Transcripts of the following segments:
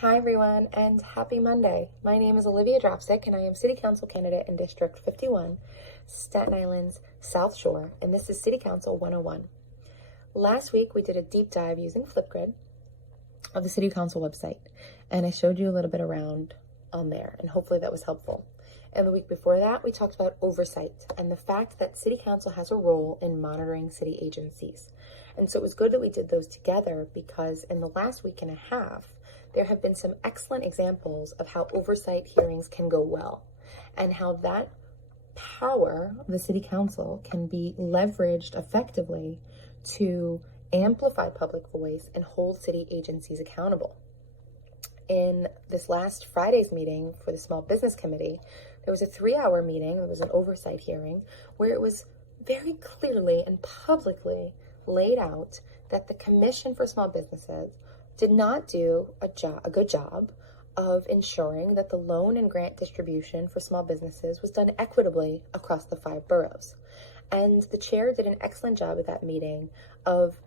Hi everyone, and happy Monday. My name is Olivia Dropsick, and I am City Council candidate in District 51, Staten Island's South Shore, and this is City Council 101. Last week, we did a deep dive using Flipgrid of the City Council website, and I showed you a little bit around on there, and hopefully that was helpful. And the week before that, we talked about oversight and the fact that City Council has a role in monitoring city agencies. And so it was good that we did those together because in the last week and a half, there have been some excellent examples of how oversight hearings can go well and how that power of the City Council can be leveraged effectively to amplify public voice and hold city agencies accountable. In this last Friday's meeting for the Small Business Committee, there was a 3-hour meeting, there was an oversight hearing, where it was very clearly and publicly laid out that the Commission for Small Businesses did not do a good job of ensuring that the loan and grant distribution for small businesses was done equitably across the 5 boroughs. And the chair did an excellent job at that meeting of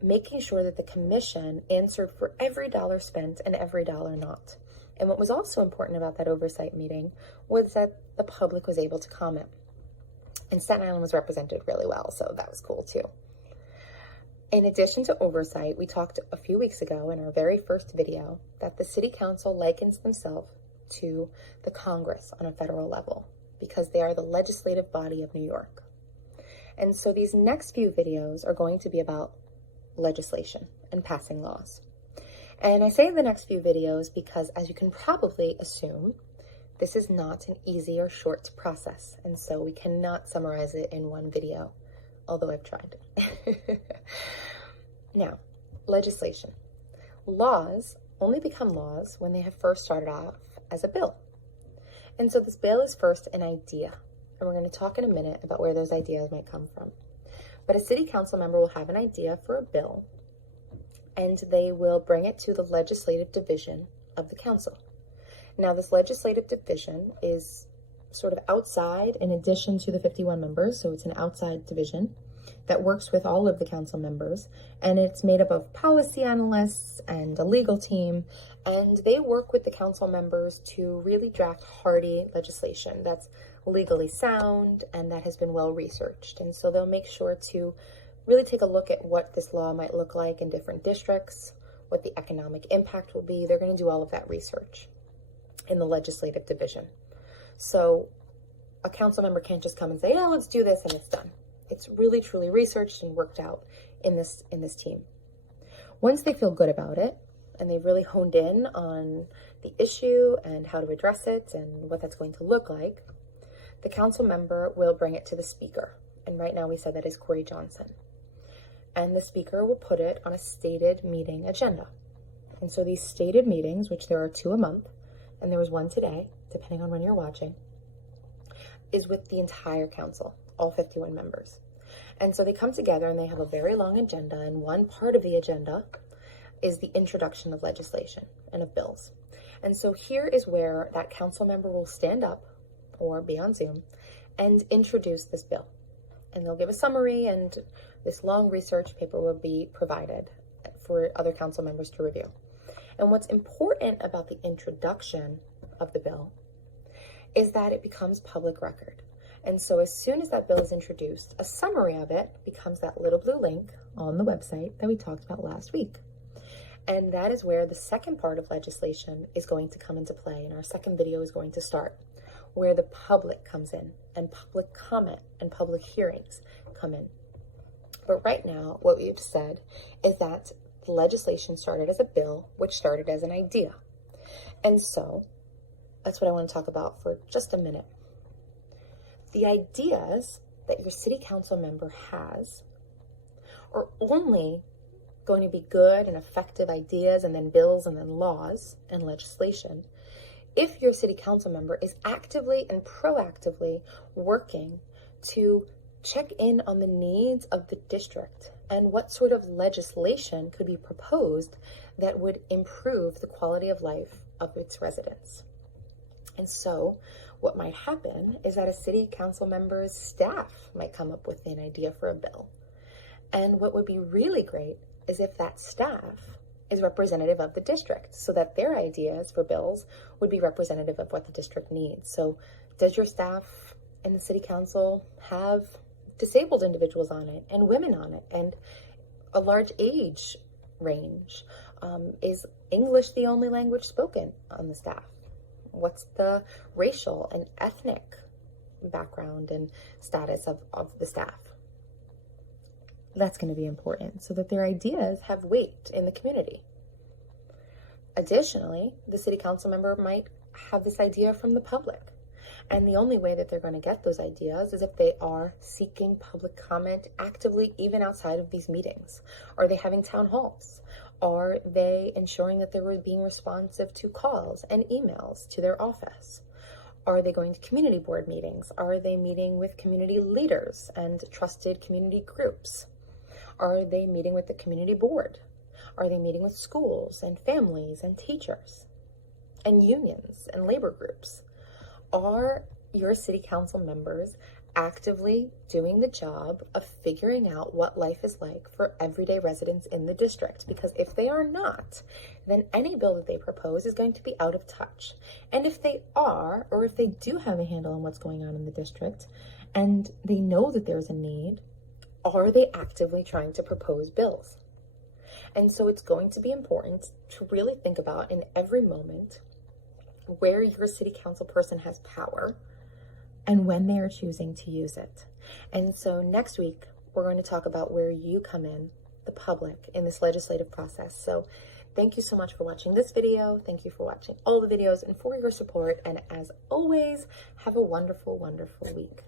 making sure that the commission answered for every dollar spent and every dollar not. And what was also important about that oversight meeting was that the public was able to comment. And Staten Island was represented really well, so that was cool too. In addition to oversight, we talked a few weeks ago in our very first video that the City Council likens themselves to the Congress on a federal level because they are the legislative body of New York. And so these next few videos are going to be about legislation and passing laws. And I say the next few videos because, as you can probably assume, this is not an easy or short process, and so we cannot summarize it in one video, although I've tried. Now, legislation. Laws only become laws when they have first started off as a bill. And so this bill is first an idea, and we're going to talk in a minute about where those ideas might come from. But a city council member will have an idea for a bill, and they will bring it to the legislative division of the council. Now, this legislative division is sort of outside in addition to the 51 members, so it's an outside division that works with all of the council members, and it's made up of policy analysts and a legal team, and they work with the council members to really draft hardy legislation that's legally sound and that has been well researched. And so they'll make sure to really take a look at what this law might look like in different districts, what the economic impact will be. They're going to do all of that research in the legislative division. So a council member can't just come and say, "Oh, let's do this," and it's done. It's really truly researched and worked out in this team. Once they feel good about it and they've really honed in on the issue and how to address it and what that's going to look like, the council member will bring it to the speaker. And right now we said that is Corey Johnson. And the speaker will put it on a stated meeting agenda. And so these stated meetings, which there are 2 a month, and there was one today, depending on when you're watching, is with the entire council, all 51 members. And so they come together and they have a very long agenda, and one part of the agenda is the introduction of legislation and of bills. And so here is where that council member will stand up or be on Zoom and introduce this bill. And they'll give a summary, and this long research paper will be provided for other council members to review. And what's important about the introduction of the bill is that it becomes public record. And so as soon as that bill is introduced, a summary of it becomes that little blue link on the website that we talked about last week. And that is where the second part of legislation is going to come into play, and our second video is going to start, where the public comes in and public comment and public hearings come in. But right now, what we've said is that the legislation started as a bill, which started as an idea. And so that's what I want to talk about for just a minute. The ideas that your city council member has are only going to be good and effective ideas and then bills and then laws and legislation if your city council member is actively and proactively working to check in on the needs of the district and what sort of legislation could be proposed that would improve the quality of life of its residents. And so what might happen is that a city council member's staff might come up with an idea for a bill. And what would be really great is if that staff is representative of the district, so that their ideas for bills would be representative of what the district needs. So does your staff and the city council have disabled individuals on it and women on it and a large age range? Is English the only language spoken on the staff? What's the racial and ethnic background and status of the staff? That's going to be important so that their ideas have weight in the community. Additionally, the city council member might have this idea from the public. And the only way that they're going to get those ideas is if they are seeking public comment actively, even outside of these meetings. Are they having town halls? Are they ensuring that they're being responsive to calls and emails to their office? Are they going to community board meetings? Are they meeting with community leaders and trusted community groups? Are they meeting with the community board? Are they meeting with schools and families and teachers and unions and labor groups? Are your city council members actively doing the job of figuring out what life is like for everyday residents in the district? Because if they are not, then any bill that they propose is going to be out of touch. And if they are, or if they do have a handle on what's going on in the district, and they know that there's a need, are they actively trying to propose bills? And so it's going to be important to really think about in every moment where your city council person has power and when they are choosing to use it. And so next week, we're going to talk about where you come in, the public, in this legislative process. So thank you so much for watching this video. Thank you for watching all the videos and for your support. And as always, have a wonderful, wonderful week.